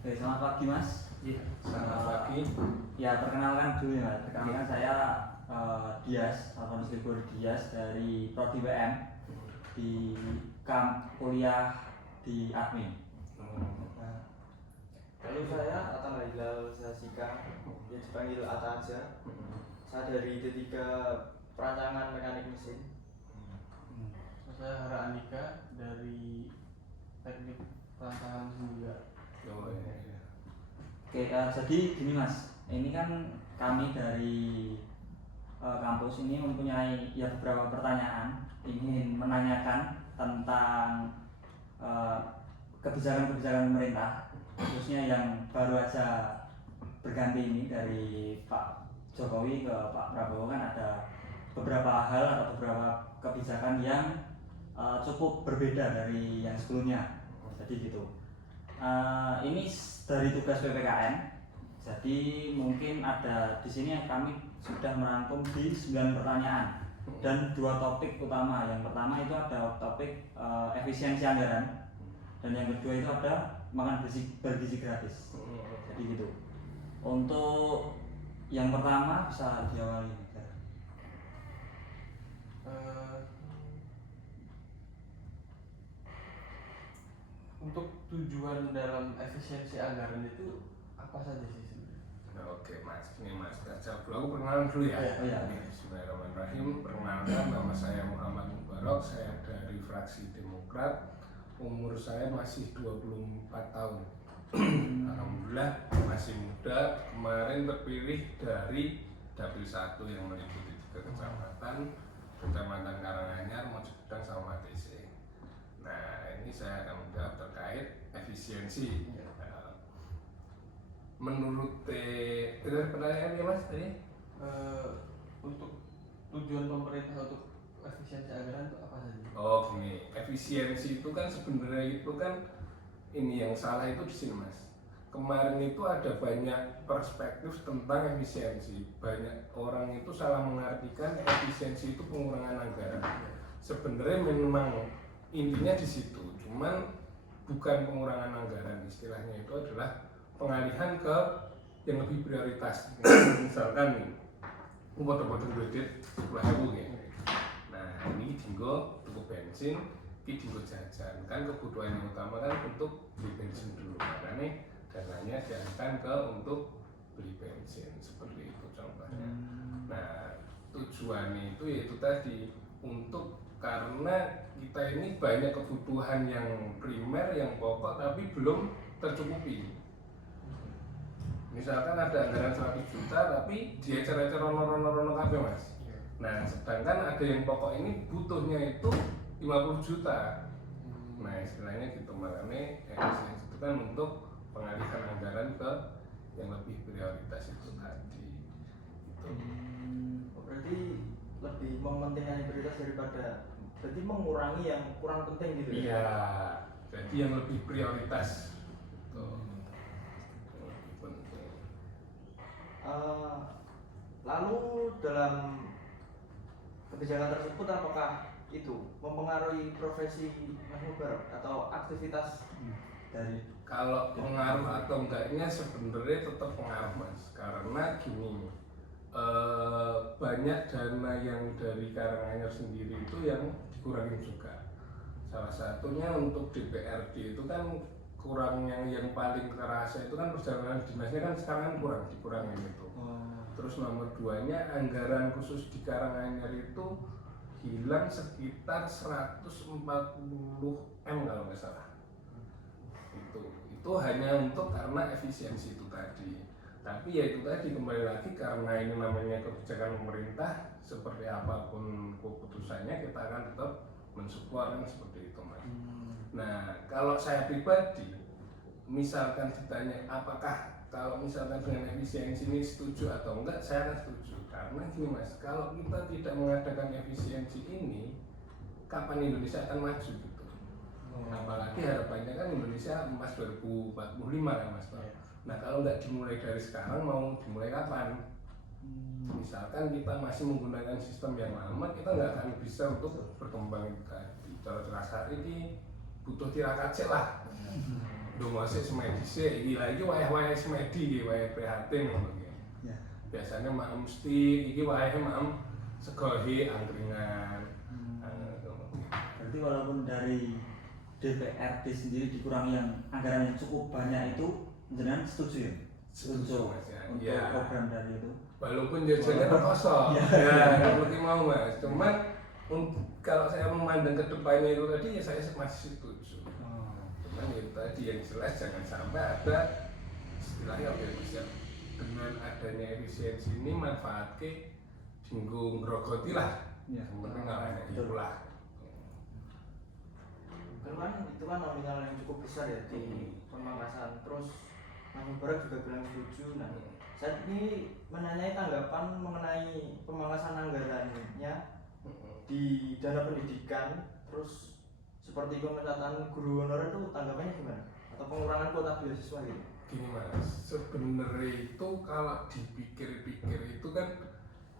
Oke, selamat pagi Mas. Iya, selamat pagi. Ya, perkenalkan dulu ya Mas. Perkenalkan saya Dias, Alfonso Libur Dias dari Prodi WM di kuliah di admin. Lalu saya Atta Hilal Sasika, yang dipanggil Atta aja. Saya dari D3 Perancangan Mekanik Mesin. Saya Hara Andika dari Teknik Perancangan juga. Oke, jadi gini Mas, ini kan kami dari kampus ini mempunyai ya beberapa pertanyaan, ingin menanyakan tentang kebijakan-kebijakan pemerintah, khususnya yang baru aja berganti ini dari Pak Jokowi ke Pak Prabowo. Kan ada beberapa hal atau beberapa kebijakan yang cukup berbeda dari yang sebelumnya, jadi gitu. Ini dari tugas PPKN, jadi mungkin ada di sini kami sudah merangkum di 9 pertanyaan dan 2 topik utama. Yang pertama itu ada topik efisiensi anggaran, dan yang kedua itu ada makan bergizi gratis. Jadi gitu. Untuk yang pertama bisa diawali. Untuk tujuan dalam efisiensi anggaran itu apa saja sih sebenarnya? Oke Mas, ini Mas Gajah dulu, aku perkenalan dulu ya. Iya. Bismillahirrahmanirrahim. Perkenalkan, nama saya Muhammad Mubarok, saya dari fraksi Demokrat. Umur saya masih 24 tahun. Alhamdulillah masih muda. Kemarin terpilih dari Dapil 1 yang meliputi 3 kecamatan, Kecamatan Karanganyar, Mojokedang, sama TC. Nah, ini saya akan menjawab terkait efisiensi. Menurut pertanyaannya Mas tadi? Untuk tujuan pemerintah untuk efisiensi anggaran itu apa saja? Oh gini, efisiensi itu kan sebenarnya itu kan ini yang salah itu di sini Mas. Kemarin itu ada banyak perspektif tentang efisiensi. Banyak orang itu salah mengartikan efisiensi itu pengurangan anggaran. Sebenarnya memang intinya di situ, cuman bukan pengurangan anggaran. Istilahnya itu adalah pengalihan ke yang lebih prioritas. Misalkan umur-umur kredit 10.000 ya. Nah ini tinggal cukup bensin, ini tinggal jajan. Kan kebutuhan yang utama kan untuk beli bensin dulu. Makanya dananya dialihkan ke untuk beli bensin, seperti itu contohnya. Nah tujuannya itu yaitu tadi untuk, karena kita ini banyak kebutuhan yang primer, yang pokok tapi belum tercukupi. Misalkan ada anggaran 100 juta tapi dia cara-cara rono kabeh Mas. Nah, sedangkan ada yang pokok ini butuhnya itu 50 juta. Nah, istilahnya gitu. Makanya efisiensi itu kan untuk pengalihan anggaran ke yang lebih prioritas itu tadi. Gitu. Berarti lebih mementingkan prioritas daripada berarti mengurangi yang kurang penting gitu ya? Iya, jadi yang lebih prioritas. Gitu. Lalu dalam kebijakan tersebut apakah itu mempengaruhi profesi Mas Mubarok atau aktivitas Dari kalau pengaruh atau enggaknya sebenarnya tetap pengaruh Mas, karena gini, banyak dana yang dari Karanganyar sendiri itu yang dikurangin juga. Salah satunya untuk DPRD itu kan kurang, yang paling terasa itu kan perjalanan dinasnya kan sekarang kurang, dikurangin itu. Terus nomor 2-nya anggaran khusus di Karanganyar itu hilang sekitar 140 M kalau nggak salah. Itu hanya untuk karena efisiensi itu tadi. Tapi ya itu tadi, kembali lagi karena ini namanya kebijakan pemerintah, seperti apapun keputusannya kita akan tetap mensupport kan, seperti itu Mas. Nah kalau saya pribadi, misalkan ditanya apakah kalau misalkan dengan efisiensi ini setuju atau enggak, saya akan setuju. Karena gini Mas, kalau kita tidak mengadakan efisiensi ini, kapan Indonesia akan maju gitu. Apalagi harapannya kan Indonesia emas 2045 ya Mas. Nah kalau nggak dimulai dari sekarang, mau dimulai kapan? Misalkan kita masih menggunakan sistem yang lama, kita nggak akan bisa untuk berkembang itu tadi. Cara saat ini butuh tirakat lah. masih semedi sih, iki wayah-wayah semedi iki wayah prihatin ngono iki. Ya. Biasanya maem mesti iki wayah maem segohi angkringan. Berarti walaupun dari DPRD sendiri dikurangi yang anggaran yang cukup banyak itu, jenengan setuju ya? Setuju, Mas, ya. Untuk Ya. program dari itu. Walaupun jajannya kosong, ya seperti mau Mas. Cuman kalau saya memandang ke depannya itu tadi ya saya masih setuju. Cuman itu tadi yang jelas jangan sampai ada istilahnya apa ya Mas ya, dengan adanya efisiensi ini manfaatnya dinggo ngrogoti lah. Ya. Yang penting ngarahnya itu lah. Kan itu kan nominal yang cukup besar ya di pemangkasan. Terus Mas Mubarak juga bilang setuju. Nah, saya ini menanyai tanggapan mengenai pemangkasan anggarannya di dana pendidikan, terus seperti pemecatan guru honorer itu tanggapannya gimana? Atau pengurangan kuota beasiswa gitu? Gini Mas, sebenarnya itu kalau dipikir-pikir itu kan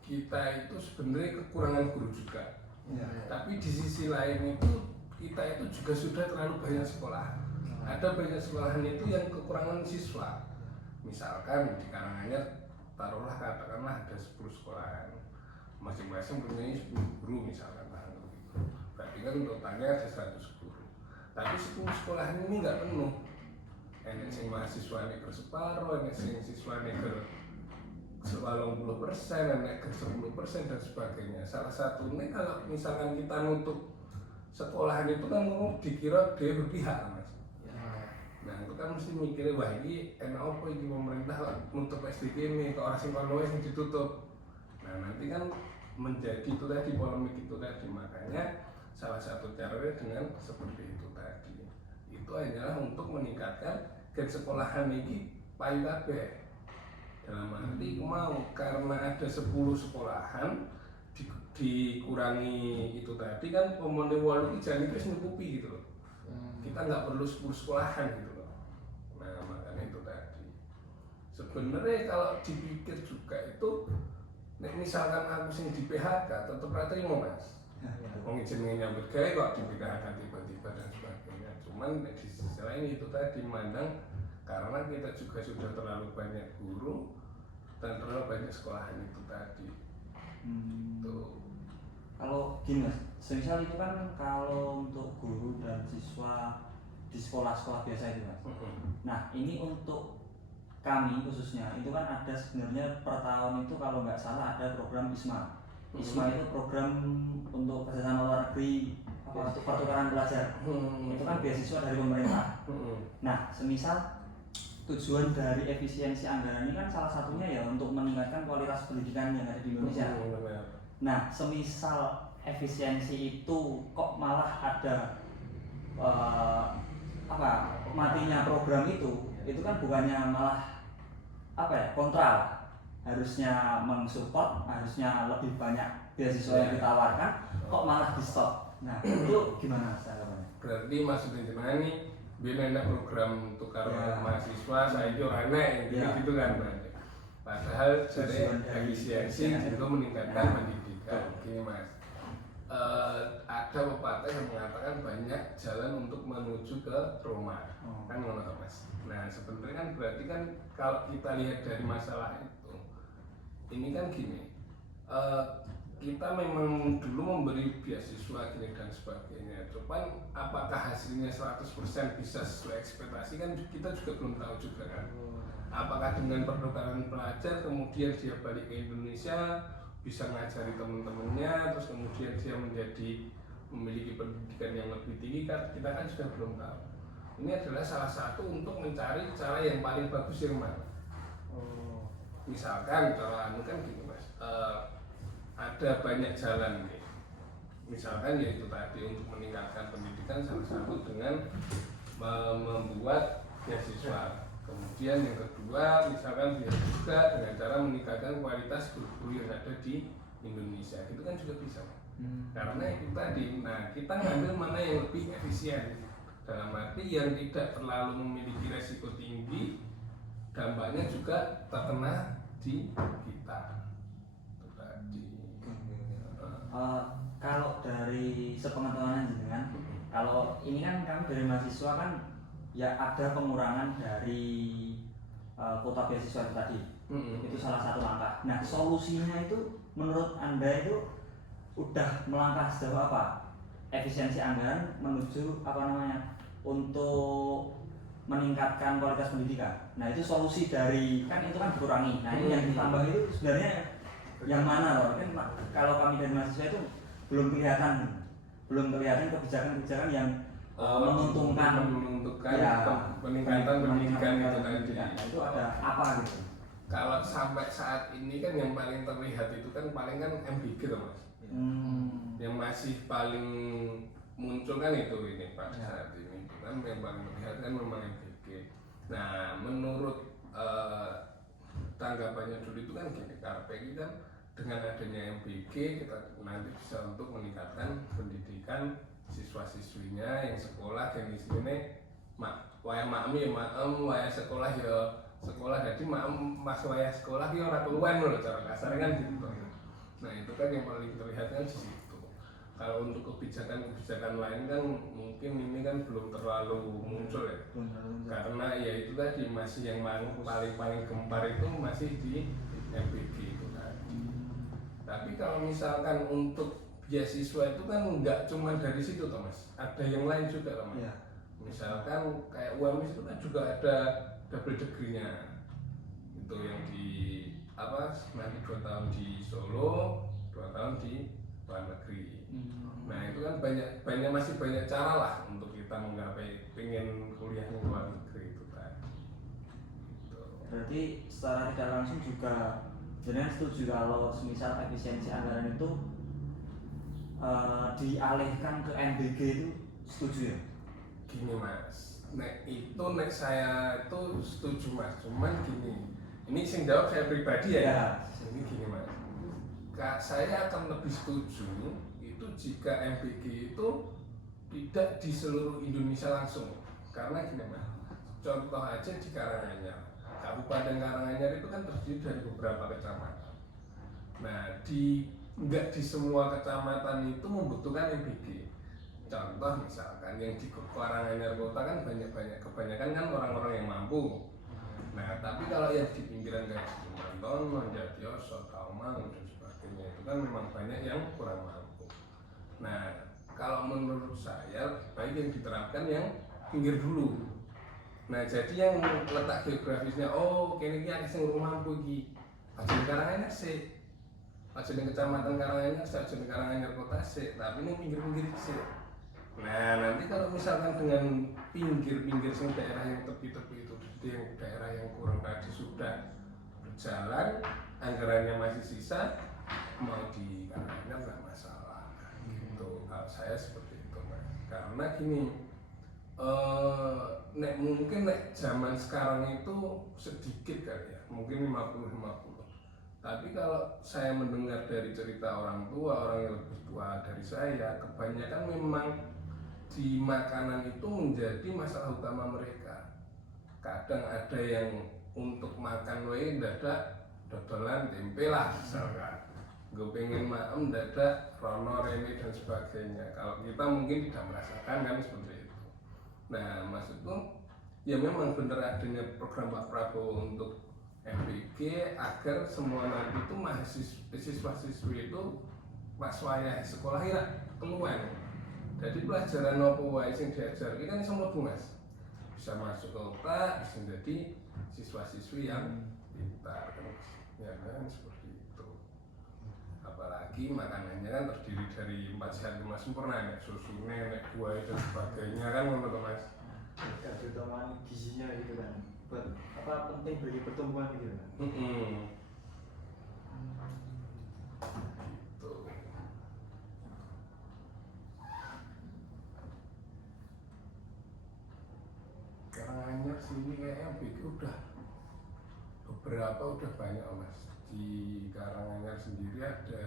kita itu sebenarnya kekurangan guru juga. Ya. Tapi di sisi lain itu kita itu juga sudah terlalu banyak sekolah. Ada banyak sekolahan itu yang kekurangan siswa. Misalkan di Karanganyar taruhlah katakanlah ada 10 sekolahan, masing-masing punya 10 guru misalkan gitu. Berarti kan totalnya ada 100 guru. Tapi 10 sekolahan ini nggak penuh. Enak sing mahasiswa neker separuh, enak sing siswa neker 80%, enak ke 10% dan sebagainya. Salah satunya kalau misalkan kita nutup sekolahan itu kan dikira dia berpihak Mas. Nah itu kan mesti mikirnya wah ini enak apa ini pemerintah kok nutup SDG ini ke orang sing kono yang ditutup. Nah nanti kan menjadi itu tadi polemik itu tadi, makanya salah satu caranya dengan seperti itu tadi. Itu hanyalah untuk meningkatkan ke sekolahan ini payu kabeh. Dalam arti mau karena ada 10 sekolahan dikurangi itu tadi kan pemone 8 iki jane wis nyukupi gitu loh. Kita nggak perlu 10 sekolahan gitu loh. Nah makanya itu tadi. Sebenarnya kalau dipikir juga itu, nek misalkan aku sing di PHK tetep ra trimo Mas. Wong jenenge nyambut gawe kok di PHK tiba-tiba dan sebagainya. Cuman di sisi lain itu tadi mandang karena kita juga sudah terlalu banyak guru dan terlalu banyak sekolahan itu tadi. Tuh. Kalau gini Mas, semisal itu kan kalau untuk guru dan siswa di sekolah-sekolah biasa itu Mas. Nah ini untuk kami khususnya itu kan ada sebenarnya per tahun itu kalau nggak salah ada program ISMA. ISMA itu program untuk kerjasama luar negeri, untuk pertukaran pelajar. Itu kan beasiswa dari pemerintah. Nah semisal tujuan dari efisiensi anggaran ini kan salah satunya ya untuk meningkatkan kualitas pendidikan yang ada di Indonesia. Nah, semisal efisiensi itu kok malah ada matinya program itu kan bukannya malah kontra, harusnya mensupport, harusnya lebih banyak beasiswa yang ditawarkan, kok malah di stop. Nah, itu gimana tanggapannya? Berarti maksudnya gimana nih? Biar ada program tukar mahasiswa, saya itu aneh, gitu kan berarti. Padahal jadi efisiensi itu meningkatkan pendidikan. Gini Mas, ada pepatah yang mengatakan banyak jalan untuk menuju ke Roma, kan ngono Mas. Nah sebenarnya kan berarti kan kalau kita lihat dari masalah itu, ini kan gini, kita memang dulu memberi beasiswa gini dan sebagainya. Cuman apakah hasilnya 100% bisa sesuai ekspektasi kan kita juga belum tahu juga kan. Apakah dengan pertukaran pelajar kemudian dia balik ke Indonesia bisa ngajari teman-temannya, terus kemudian dia memiliki pendidikan yang lebih tinggi kan kita kan sudah belum tahu. Ini adalah salah satu untuk mencari cara yang paling bagus yang mana. Misalkan kalau kan gini Mas, ada banyak jalan nih. Misalkan yaitu tadi untuk meningkatkan pendidikan salah satu dengan membuat beasiswa. Kemudian yang kedua misalkan bisa juga dengan cara meningkatkan kualitas guru yang ada di Indonesia. Itu kan juga bisa. Karena itu tadi, nah kita ngambil mana yang lebih efisien. Dalam arti yang tidak terlalu memiliki resiko tinggi, dampaknya juga terkena di kita. Itu tadi. Kalau dari sepengetahuan jenengan, kalau ini kan kami dari mahasiswa kan ya ada pengurangan dari kuota beasiswa itu tadi. Itu salah satu langkah. Nah, solusinya itu menurut Anda itu udah melangkah sejauh apa? Efisiensi anggaran menuju untuk meningkatkan kualitas pendidikan. Nah, itu solusi dari kan itu kan dikurangi. Nah, ini yang ditambah itu sebenarnya yang mana loh? Kan kalau kami dari mahasiswa itu belum kelihatan kebijakan-kebijakan yang menguntungkan ya, peningkatan pendidikan itu tadi. Nah, itu ada apa gitu? Kalau sampai saat ini kan yang paling terlihat itu kan paling kan MBG tuh Mas. Yang masih paling muncul kan itu ini Pak saat ini kan yang paling terlihat kan memang MBG. Nah menurut tanggapannya dulu itu kan gini, KPI kan dengan adanya MBG kita nanti bisa untuk meningkatkan pendidikan siswa-siswinya yang sekolah dan istilahnya wayah maem wayah sekolah ya sekolah jadi mas wayah sekolah ya ora keluwen lho cara kasar kan gitu. Nah itu kan yang paling terlihat kan di situ. Kalau untuk kebijakan-kebijakan lain kan mungkin ini kan belum terlalu muncul ya. Karena ya itu tadi masih yang paling gempar itu masih di MBG itu tadi. Tapi kalau misalkan untuk beasiswa itu kan nggak cuma dari situ Thomas, ada yang lain juga Thomas. Ya. Misalkan kayak UMS itu kan juga ada double degree-nya. Itu yang di nanti 2 tahun di Solo, 2 tahun di luar negeri. Nah itu kan masih banyak cara lah untuk kita menggapai pengen kuliah di luar negeri itu tadi. Gitu. Berarti secara tidak langsung juga jenengan setuju kalau semisal efisiensi anggaran itu dialihkan ke MBG itu setuju ya? Gini Mas, nek saya itu setuju Mas, cuman gini, ini sing jawab saya pribadi ya. Ini gini Mas, saya akan lebih setuju itu jika MBG itu tidak di seluruh Indonesia langsung, karena gini Mas, contoh aja di Karanganyar, Kabupaten Karanganyar itu kan terdiri dari beberapa kecamatan. Nah, nggak di semua kecamatan itu membutuhkan MBG. Contoh misalkan yang di Karanganyar kota kan kebanyakan kan orang-orang yang mampu. Nah tapi kalau yang di pinggiran kayak Jumanton, Jatiyoso, Kauman dan sebagainya itu kan memang banyak yang kurang mampu. Nah kalau menurut saya baik yang diterapkan yang pinggir dulu. Nah jadi yang letak geografisnya kini yang rumah mampu di Pajen Karanganyar sih, Pajen kecamatan Karanganyar, Pajen Karanganyar kota sih, tapi ini pinggir-pinggir sih. Nah nanti kalau misalkan dengan pinggir-pinggir daerah yang tepi-tepi itu, yang daerah yang kurang tadi sudah berjalan, anggarannya masih sisa, mau di Karanganyar nggak masalah. Gitu. Kalau saya seperti itu Mas. Karena gini, mungkin zaman sekarang itu sedikit kali ya, mungkin 50-50. Tapi kalau saya mendengar dari cerita orang tua, orang yang lebih tua dari saya, kebanyakan memang di makanan itu menjadi masalah utama mereka. Kadang ada yang untuk makan dadak dodolan tempe lah misalkan. Gue pengen maem dadak rono rene dan sebagainya. Kalau kita mungkin tidak merasakan kan seperti itu. Nah maksudku ya memang benar adanya program Pak Prabowo untuk MBG agar semua nanti itu siswa-siswi itu pas wayah sekolah ya keluar. Jadi pelajaran apa wae sing diajarke kan iso mlebu Mas. Bisa masuk ke otak, bisa jadi siswa-siswi yang pintar kan. Ya kan seperti itu. Apalagi makanannya kan terdiri dari 4 sehat 5 sempurna, nek susune, nek buah dan sebagainya kan ngono Mas. Ya terutama gizinya gitu kan. Buat penting bagi pertumbuhan gitu kan. Karanganyar sini kayaknya udah banyak Mas. Di Karanganyar sendiri ada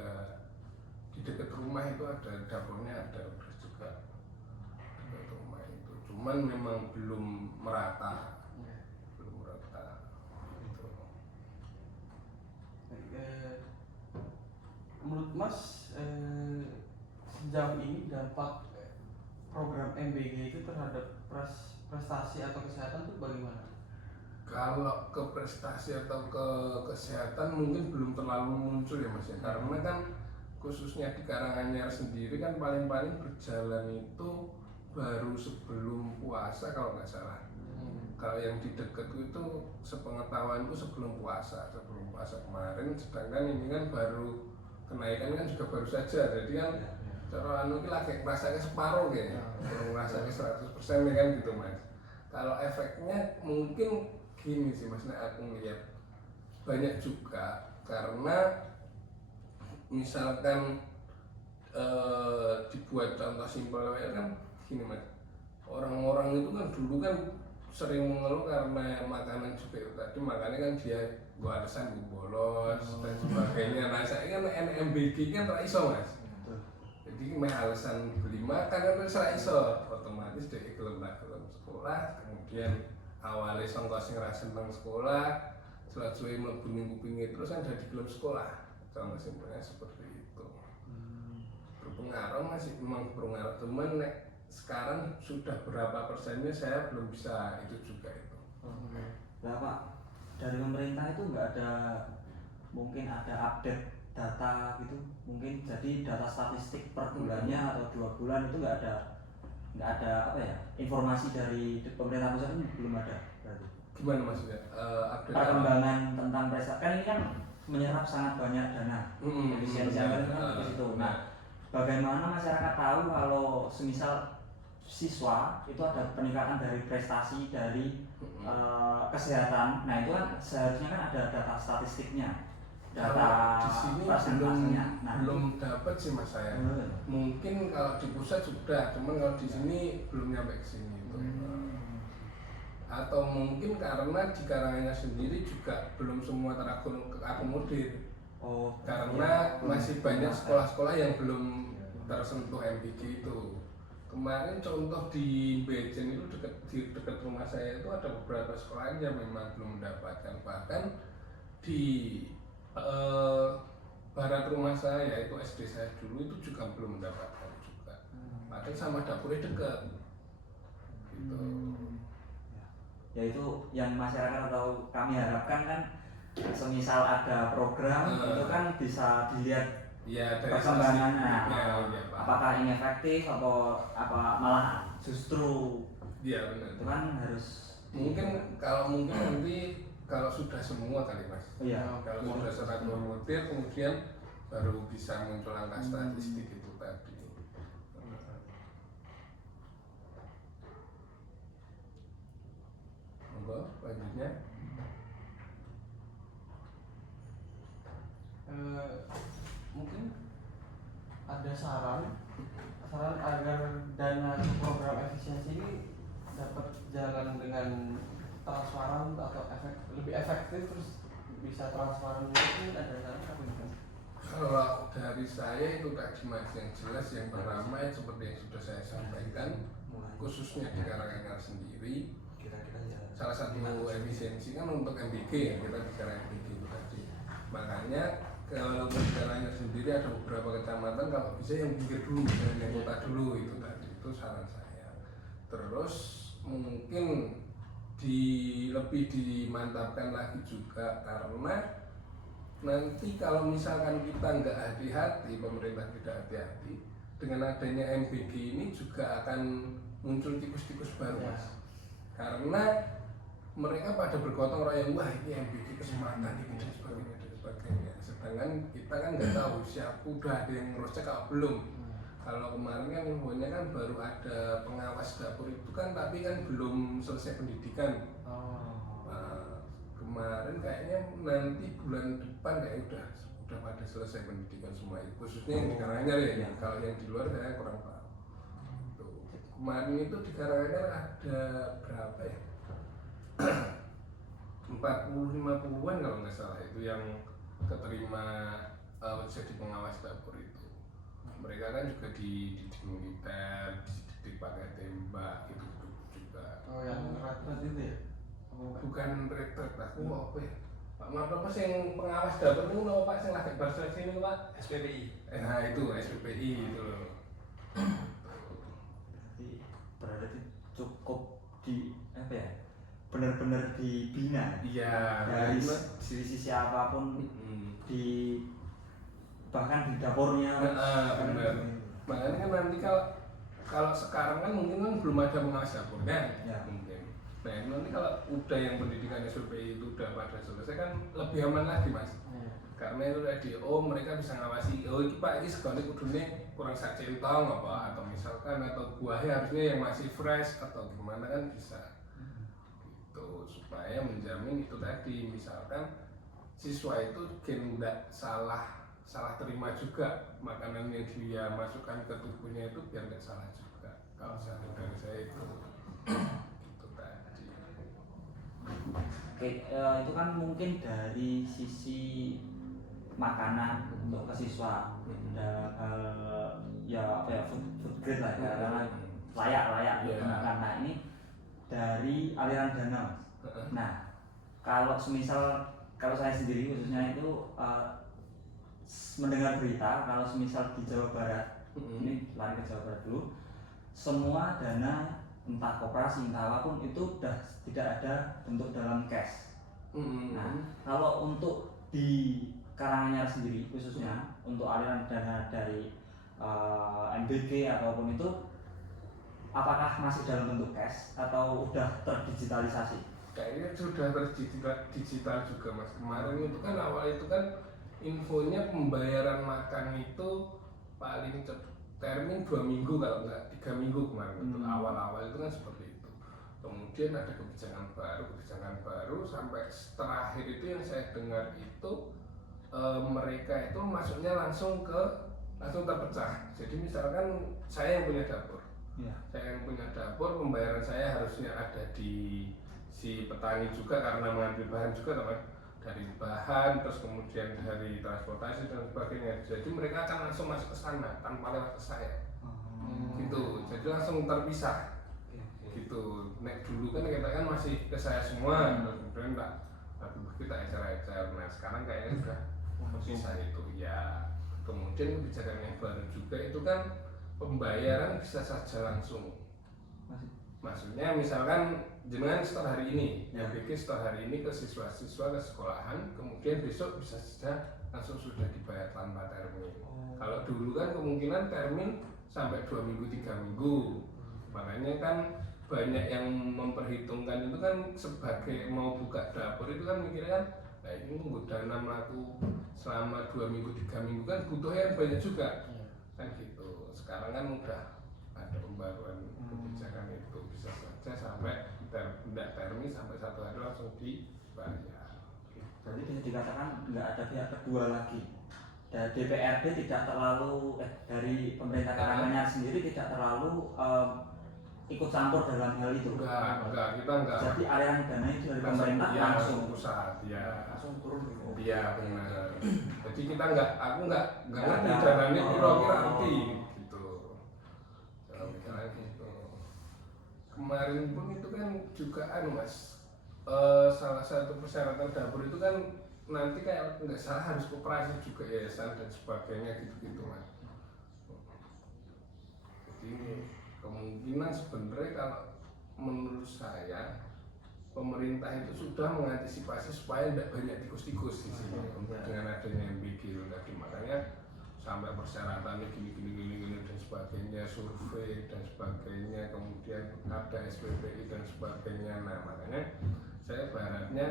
di dekat rumah itu ada dapurnya ada juga dekat rumah itu. Cuman memang belum merata. Gitu. Menurut Mas sejauh ini dampak program MBG itu terhadap prestasi atau kesehatan tuh bagaimana? Kalau ke prestasi atau ke kesehatan mungkin belum terlalu muncul ya Mas ya, karena kan khususnya di Karanganyar sendiri kan paling-paling berjalan itu baru sebelum puasa kalau nggak salah. Kalau yang di dekatku itu sepengetahuanku sebelum puasa kemarin, sedangkan ini kan baru kenaikan kan juga baru saja, jadi kan cara anu ini lagi rasanya separuh ya, belum rasanya 100% ya kan gitu Mas. Kalau efeknya mungkin gini sih Mas, aku ngeliat banyak juga karena misalkan dibuat contoh simpel ya kan gini Mas, orang-orang itu kan dulu kan sering mengeluh karena makanan juga itu tadi, makanya kan dia gua alasan bolos dan sebagainya. Nah saya kan NMBG kan ra iso Mas, jadi meh alasan beli makan kan ra iso, otomatis dia gelem sekolah, kemudian awalnya sangka sing ra seneng sekolah, suwe mlebu ning kupinge terus kan dadi gelem sekolah. Contoh simpelnya seperti itu. Berpengaruh masih memang berpengaruh, cuman nek sekarang sudah berapa persennya saya belum bisa itu juga itu. Nah Pak, dari pemerintah itu nggak ada, mungkin ada update data gitu, mungkin jadi data statistik per bulannya atau 2 bulan itu nggak ada apa ya, informasi dari pemerintah pusat ini belum ada berarti. Gimana maksudnya? Update perkembangan tentang prestasi kan ini kan menyerap sangat banyak dana, efisiensi anggaran kan di situ. Nah, bagaimana masyarakat tahu kalau semisal siswa itu ada peningkatan dari prestasi dari kesehatan? Nah itu kan seharusnya kan ada data statistiknya, data di sini persentasenya. belum dapat sih Mas saya. Mungkin kalau di pusat sudah, cuman kalau di sini belum nyampe ke sini itu. Atau mungkin karena di Karanganyar sendiri juga belum semua terakomodir. Karena masih banyak sekolah-sekolah yang belum tersentuh MBG itu. Kemarin contoh di Bejen itu di dekat rumah saya itu ada beberapa sekolah yang memang belum mendapatkan, bahkan di barat rumah saya yaitu SD saya dulu itu juga belum mendapatkan juga. Padahal sama dapurnya dekat. Gitu. Ya itu yang masyarakat atau kami harapkan kan, semisal ada program itu kan bisa dilihat ya, perkembangannya, apakah ini efektif atau apa malah justru benar. itu kan harus mungkin nanti kalau sudah semua kali Mas. Kalau sudah terakomodir kemudian baru bisa muncul angka statistik itu tadi. Selanjutnya mungkin ada saran agar dana program efisiensi ini dapat jalan dengan transparan atau lebih efektif, terus bisa transparan juga, mungkin ada saran apa gitu? Kalau dari saya itu tadi Mas, yang jelas yang pertama seperti yang sudah saya sampaikan, khususnya di Karanganyar sendiri, salah satu efisiensi kan untuk MBG ya, kita bicara MBG itu tadi. Makanya kalau di Karanganyar sendiri ada beberapa kecamatan kalau bisa yang pinggir dulu, yang kota dulu itu tadi, itu saran saya. Terus mungkin lebih dimantapkan lagi juga, karena nanti kalau misalkan kita nggak hati-hati, pemerintah tidak hati-hati, dengan adanya MBG ini juga akan muncul tikus-tikus baru Mas. Karena mereka pada bergotong royong, wah ini MBG kesempatan ini dan sebagainya. Sedangkan kita kan nggak tahu siapa udah ada yang ngurusnya kalau belum. Kalau kemarin kan infonya kan baru ada pengawas dapur itu kan, tapi kan belum selesai pendidikan. Kemarin kayaknya nanti bulan depan kayak udah pada selesai pendidikan semua itu, khususnya yang di Karanganyar ya. Kalau yang di luar saya kurang tahu. Kemarin itu di Karanganyar ada berapa ya? 40-50-an kalau nggak salah itu yang keterima jadi pengawas dapur itu. Mereka kan juga di militer, dipakai tembak gitu juga. Yang red itu ya? Bukan retret, aku mau apa ya? Pak Marto apa sih yang pengawas dapur itu mau Pak sing lagi bahasa sini Pak? SPPI. Nah itu SPPI itu loh. berarti cukup di apa ya, benar-benar dibina Iya, dari karena sisi apapun, di bahkan di dapurnya. benar. Makanya kan nanti kalau sekarang kan mungkin kan belum ada pengawas dapurnya Ya. mungkin. Nah nanti kalau udah yang pendidikan SPPI itu udah pada selesai kan lebih aman lagi mas. Karena itu tadi, mereka bisa ngawasi, ini pak ini segala kudune kurang sak centong apa, atau misalkan atau buahnya harusnya yang masih fresh atau gimana kan bisa gitu, supaya menjamin itu tadi, misalkan siswa itu nggak salah terima juga makanan yang dia masukkan ke tubuhnya itu, biar nggak salah juga. Kalau dari saya itu itu tadi. Oke, itu kan mungkin dari sisi makanan untuk ke siswa, ya apa ya, food grade lah ya, karena layak digunakan. Nah ini dari aliran dana mas. Nah kalau semisal, kalau saya sendiri khususnya itu mendengar berita kalau semisal di Jawa Barat, ini lari ke Jawa Barat dulu, semua dana entah koperasi entah apapun itu udah tidak ada bentuk dalam cash. Nah kalau untuk di Karanganyar sendiri khususnya untuk aliran dana dari MBG ataupun itu, apakah masih dalam bentuk cash atau udah terdigitalisasi? Kayaknya sudah terdigital juga mas. Kemarin itu kan awal itu kan infonya pembayaran makan itu paling termin 2 minggu kalau enggak 3 minggu kemarin. Itu awal-awal itu kan seperti itu. Kemudian ada kebijakan baru sampai terakhir itu yang saya dengar itu mereka itu masuknya langsung terpecah. Jadi misalkan saya yang punya dapur, saya yang punya dapur, pembayaran saya harusnya ada di si petani juga karena mengambil bahan juga teman, dari bahan, terus kemudian dari transportasi dan sebagainya. Jadi mereka akan langsung masuk ke sana tanpa lewat ke saya, gitu. Jadi langsung terpisah, gitu. Nek dulu kan kita kan masih ke saya semua, terus kemudian kita ecer-ecer. Nah sekarang kayaknya sudah terpisah itu ya. Kemudian kebijakan yang baru juga itu kan pembayaran bisa saja langsung. Maksudnya misalkan jenengan store hari ini, yang bikin store hari ini ke siswa-siswa ke sekolahan, kemudian besok bisa saja langsung sudah dibayar tanpa termin. Kalau dulu kan kemungkinan termin sampai 2 minggu 3 minggu. Makanya kan banyak yang memperhitungkan itu kan sebagai mau buka dapur itu kan mikirnya kan, nah ini nunggu dana melaku selama 2 minggu 3 minggu kan butuhnya banyak juga, kan gitu. Sekarang kan udah ada pembaruan kebijakan itu, bisa saja sampai tidak termin sampai 1 hari langsung dibayar. Berarti bisa dikatakan nggak ada pihak kedua lagi. Dan DPRD tidak terlalu dari pemerintah Karanganyar sendiri tidak terlalu ikut campur dalam hal itu. Enggak, kita enggak. Jadi aliran dana itu dari pemerintah langsung pusat, ya. Langsung turun gitu. Iya benar. Jadi kita aku nggak ngerti dananya kira-kira nanti gitu. Kalau misalnya gitu. Kemarin pun itu kan juga mas, salah satu persyaratan dapur itu kan nanti kayak nggak salah harus koperasi juga, yayasan dan sebagainya gitu mas. Jadi kemungkinan sebenarnya kalau menurut saya pemerintah itu sudah mengantisipasi supaya tidak banyak tikus-tikus di sini dengan adanya MBG itu tadi. Makanya sampai persyaratannya gini dan sebagainya, survei dan sebagainya, kemudian ada SPPI dan sebagainya. Nah makanya saya berharapnya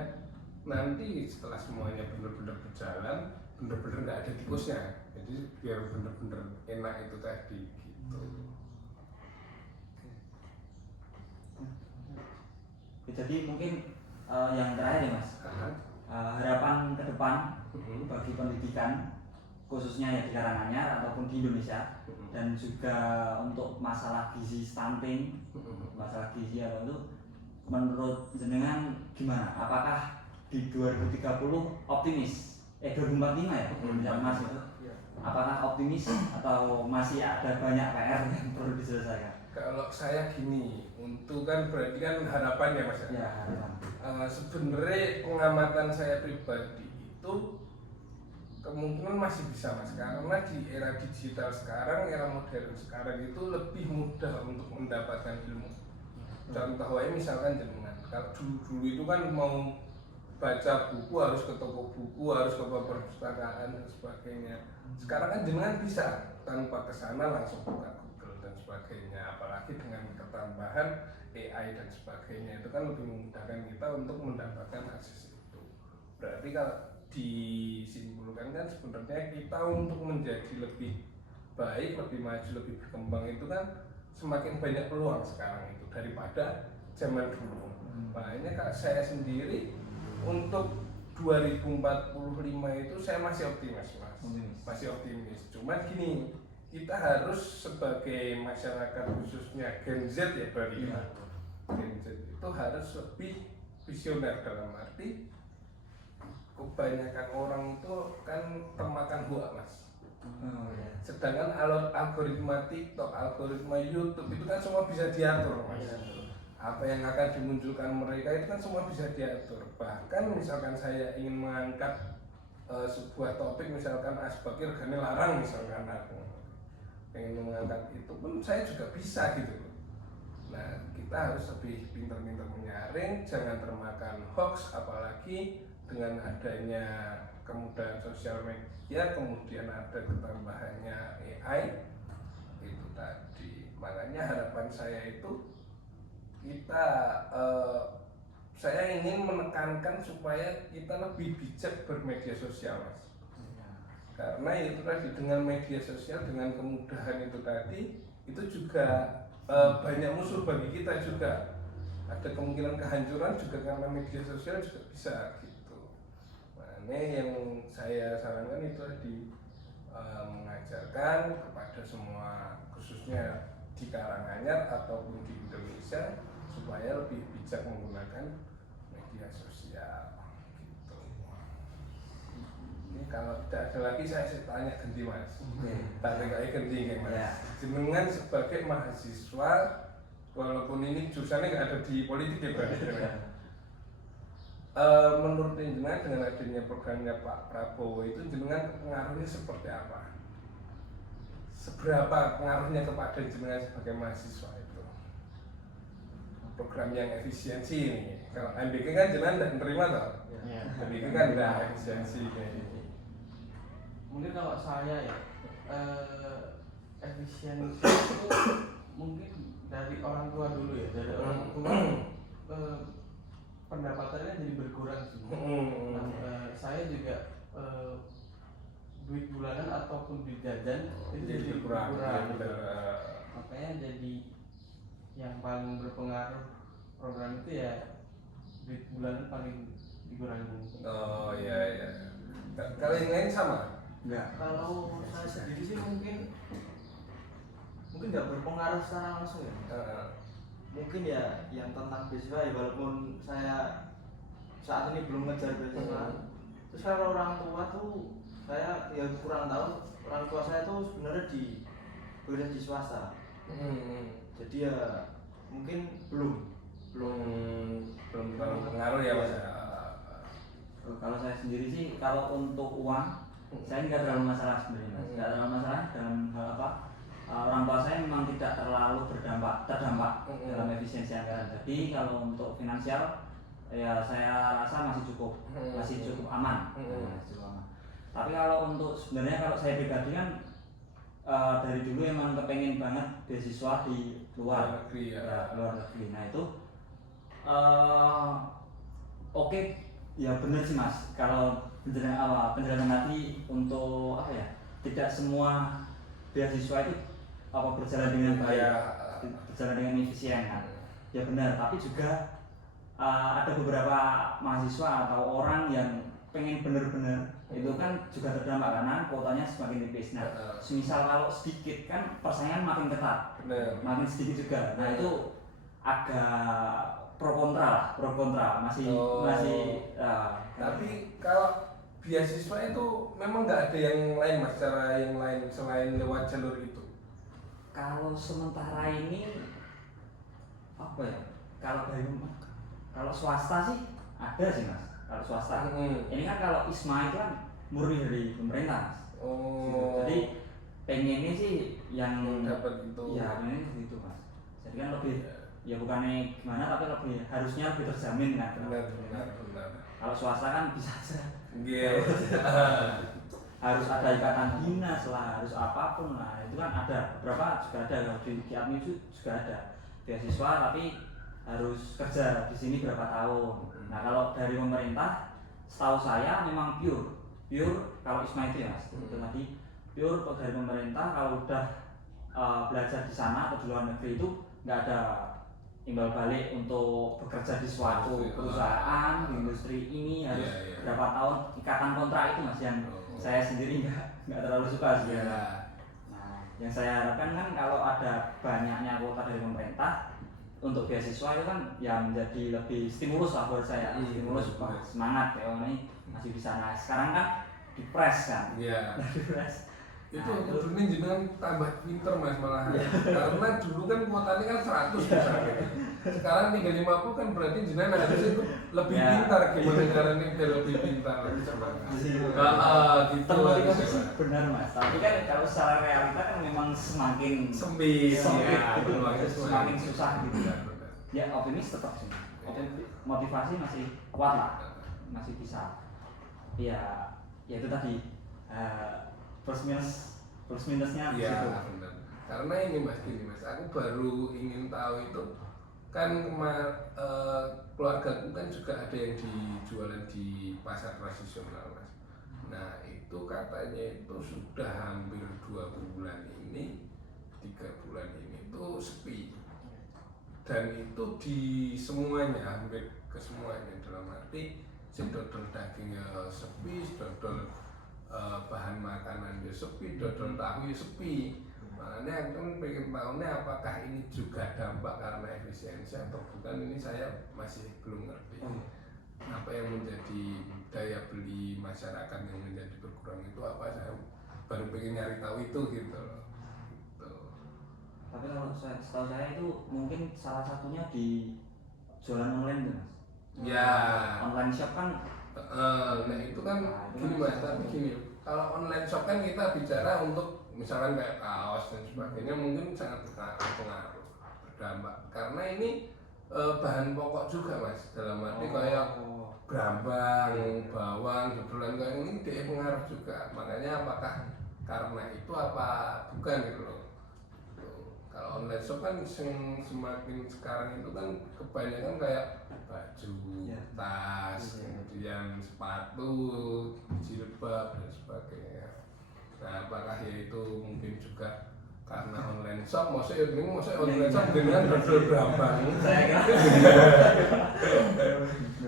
nanti setelah semuanya benar-benar berjalan, benar-benar nggak ada tikusnya. Jadi biar benar-benar enak itu tadi gitu. Jadi mungkin yang terakhir ya mas, harapan ke depan bagi pendidikan khususnya ya di Karanganyar ataupun di Indonesia, dan juga untuk masalah gizi stunting, masalah gizi apa itu, menurut jenengan gimana? Apakah di 2030 optimis? 2045 ya, mas itu? Apakah optimis atau masih ada banyak PR yang perlu diselesaikan? Kalau saya gini, untuk kan berarti kan harapannya mas ya. Harapan. Sebenarnya pengamatan saya pribadi itu kemungkinan masih bisa mas, karena di era digital sekarang, era modern sekarang itu lebih mudah untuk mendapatkan ilmu. Contoh wae misalkan jenengan, kalau dulu itu kan mau baca buku harus ke toko buku, harus ke perpustakaan dan sebagainya. Sekarang kan jenengan bisa tanpa kesana langsung buka Google dan sebagainya. Apalagi dengan ketambahan AI dan sebagainya, itu kan lebih memudahkan kita untuk mendapatkan akses itu. Berarti kalau disimpulkan kan sebenarnya kita untuk menjadi lebih baik, lebih maju, lebih berkembang itu kan semakin banyak peluang sekarang itu daripada zaman dulu. Makanya kalau saya sendiri untuk 2045 itu saya masih optimis, Mas. Masih optimis. Cuman gini, kita harus sebagai masyarakat khususnya Gen Z ya berarti ya. Gen Z itu harus lebih visioner, dalam arti kebanyakan orang itu kan termakan hoax, Mas. Sedangkan algoritma TikTok, algoritma YouTube itu kan semua bisa diatur, Mas. Apa yang akan dimunculkan mereka itu kan semua bisa diatur. Bahkan misalkan saya ingin mengangkat sebuah topik, misalkan Asbakir Gani larang, misalkan aku pengen mengangkat itu pun saya juga bisa gitu loh. Nah, kita harus lebih pintar-pintar menyaring, jangan termakan hoax, apalagi dengan adanya kemudahan sosial media, kemudian ada ketambahannya AI itu tadi. Makanya harapan saya itu kita saya ingin menekankan supaya kita lebih bijak bermedia sosial, Mas. Karena itu tadi, dengan media sosial, dengan kemudahan itu tadi, itu juga banyak musuh bagi kita juga. Ada kemungkinan kehancuran juga karena media sosial juga bisa gitu. Nah, yang saya sarankan itu tadi, mengajarkan kepada semua, khususnya di Karanganyar ataupun di Indonesia, supaya lebih bijak menggunakan media sosial gitu. Ini kalau tidak ada lagi saya tanya ganti, Mas. Tak kayak ganti Mas. Ya. Jenengan sebagai mahasiswa, walaupun ini jurusannya nggak ada di politik ya Pak. Menurut jenengan dengan adanya programnya Pak Prabowo itu jenengan pengaruhnya seperti apa? Seberapa pengaruhnya kepada jenengan sebagai mahasiswa itu? Program yang efisiensi ini. Kalau MBK kan jenengan tidak menerima toh? MBK kan tidak efisiensi kayak gitu. Mungkin kalau saya ya efisiensi itu mungkin dari orang tua dulu ya, dari orang tua pendapatannya jadi berkurang sih. Nah, saya juga duit bulanan ataupun duit jajan itu jadi berkurang. Makanya jadi yang paling berpengaruh program itu ya duit bulanan paling dikurangi. Oh iya. Kalau yang lain sama? Enggak. Kalau saya sendiri sih mungkin nggak berpengaruh secara langsung ya. Mungkin ya yang tentang beasiswa ya, walaupun saya saat ini belum ngejar beasiswa. Terus kalau orang tua tuh saya ya kurang tahu, orang tua saya tuh sebenarnya di kuliah di swasta. Jadi ya mungkin belum terlalu pengaruh ya Mas. Kalau saya sendiri sih, kalau untuk uang saya nggak terlalu masalah sebenarnya, Mas. Nggak terlalu masalah dalam hal apa, orang tua saya memang tidak terlalu terdampak dalam efisiensi anggaran. Jadi kalau untuk finansial ya saya rasa masih cukup aman. Masih cukup aman. Tapi kalau untuk sebenarnya kalau saya pribadi kan dari dulu emang kepengen banget beasiswa di luar negeri ya. Luar negeri. Nah itu oke, ya benar sih Mas. Kalau penjelasan tadi untuk apa ya, tidak semua beasiswa itu berjalan dengan baik, berjalan dengan efisien kan. Ya benar, tapi juga ada beberapa mahasiswa atau orang yang pengen bener-bener itu kan juga terdampak karena kuotanya semakin tipis. Nah, semisal kalau sedikit kan persaingan makin ketat, makin sedikit juga. Nah itu agak pro kontra masih. Tapi kalau beasiswa itu memang nggak ada yang lain Mas, cara yang lain selain lewat jalur itu? Kalau sementara ini apa ya? Kalau swasta sih ada sih Mas. Kalau swasta. Ini kan kalau ISMA itu kan murni dari pemerintah Mas. Oh. Jadi pengennya sih yang dapat itu. Ya pengennya gitu Mas. Jadi kan lebih ya bukannya gimana tapi harusnya lebih terjamin kan. benar. Kalau swasta kan bisa aja Iya. harus ada ikatan dinas lah, harus apapun lah, itu kan ada beberapa juga ada, kalau di Admi juga ada beasiswa tapi harus kerja di sini berapa tahun. Nah kalau dari pemerintah setahu saya memang pure kalau ISMA itu ya mas, itu tadi pure kalau dari pemerintah kalau udah belajar di sana atau di luar negeri itu nggak ada imbal balik untuk bekerja di suatu perusahaan di industri ini harus berapa tahun ikatan kontrak itu mas yang saya sendiri nggak terlalu suka sih. Nah yang saya harapkan kan kalau ada banyaknya kuota dari pemerintah untuk beasiswa itu kan ya menjadi lebih stimulus lah buat saya, stimulus semangat ya ini masih bisa. Nah sekarang kan dipres kan, dipres. Itu kudunya jenengan tambah pinter mas malahan. Karena dulu kan kuotanya kan 100 misalnya. Sekarang 350 kan berarti jenengan harusnya itu lebih pintar gimana caranya biar lebih pintar lebih semangat. Gitu. Termotivasi benar mas. Tapi kan kalau secara realita kan memang semakin sempit gitu, semakin susah gitu. Ya optimis tetap sih. Motivasi masih kuat lah, masih bisa. Ya itu tadi. Plus minusnya di situ. Benar. Karena ini mas aku baru ingin tahu itu kan keluarga kan juga ada yang dijualan di pasar tradisional mas. Nah itu katanya itu sudah hampir 2 bulan ini, 3 bulan ini tuh sepi. Dan itu di semuanya, hampir ke semuanya, dalam arti dodol dagingnya sepi, dodol bahan makanan ya sepi, dodol tahu ya sepi. Makanya aku kan pengen tahunya apakah ini juga dampak karena efisiensi atau bukan, ini saya masih belum ngerti. Apa yang menjadi daya beli masyarakat yang menjadi berkurang itu apa, saya baru pengen nyari tahu itu gitu loh. Tapi kalau setahu saya itu mungkin salah satunya di jualan online tuh mas. Ya. Online shop kan. Nah itu kan gini mas, tapi gini, kalau online shop kan kita bicara untuk misalkan kayak kaos dan sebagainya mungkin sangat berpengaruh, berdampak. Karena ini bahan pokok juga mas, dalam arti kayak brambang, bawang, dodolan kayak ini dia pengaruh juga. Makanya apakah karena itu apa bukan gitu loh. Kalau online shop kan semakin sekarang itu kan kebanyakan kayak baju, tas, kemudian sepatu, jilbab dan sebagainya. Nah, apakah ya itu mungkin juga karena online shop? Maksudnya online shop dengan dodol brambang. Saya kira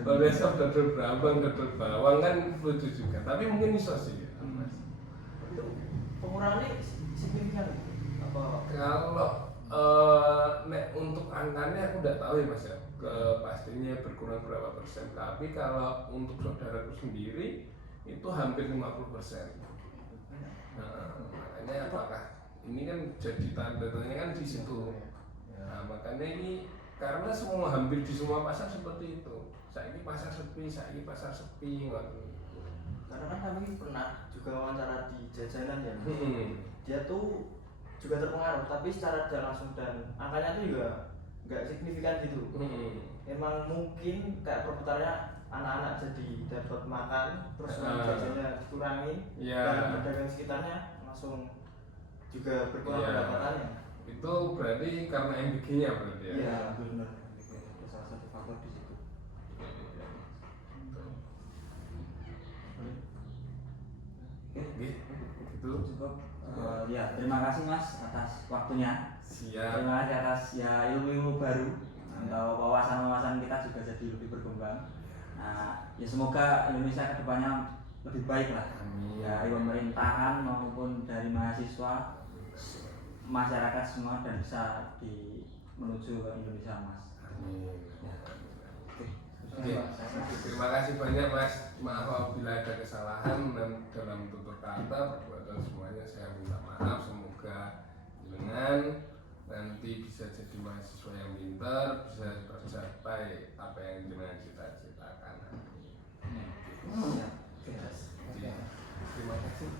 online shop dodol brambang, dodol bawang kan lucu juga. Tapi mungkin iso sih, mas. Itu pengurangannya signifikan apa? Kalau nek untuk angkanya aku udah tahu ya mas ya, pastinya berkurang berapa persen. Tapi kalau untuk saudaraku sendiri itu hampir 50%. Nah, makanya apakah ini kan jadi tanda-tanya kan di situ. Nah, makanya ini karena hampir di semua pasar seperti itu. Saiki pasar sepi, Karena kan kami pernah juga wawancara di jajanan ya. Dia tuh juga terpengaruh, tapi secara tidak langsung dan angkanya tuh juga nggak signifikan gitu. Emang mungkin kayak perputarannya anak-anak jadi dapat makan, terus jajannya dikurangi, dan pedagang sekitarnya langsung juga berkurang pendapatannya. Itu berarti karena MBG-nya berarti ya? Iya benar. Salah satu faktor di situ. Gitu. Cukup. Ya terima kasih mas atas waktunya. Siap. Terima kasih atas ya ilmu-ilmu baru atau wawasan-wawasan kita juga jadi lebih berkembang. Nah, ya semoga Indonesia kedepannya lebih baik lah. Dari pemerintahan maupun dari mahasiswa, masyarakat semua dan bisa menuju ke Indonesia mas. Amin. Ya. Terima kasih banyak mas. Maaf apabila ada kesalahan dalam tutur kata, perbuatan semuanya saya minta maaf. Semoga dengan nanti bisa jadi mahasiswa yang pintar, bisa tercapai apa yang jenengan cita-citakan. Ya. Terima kasih.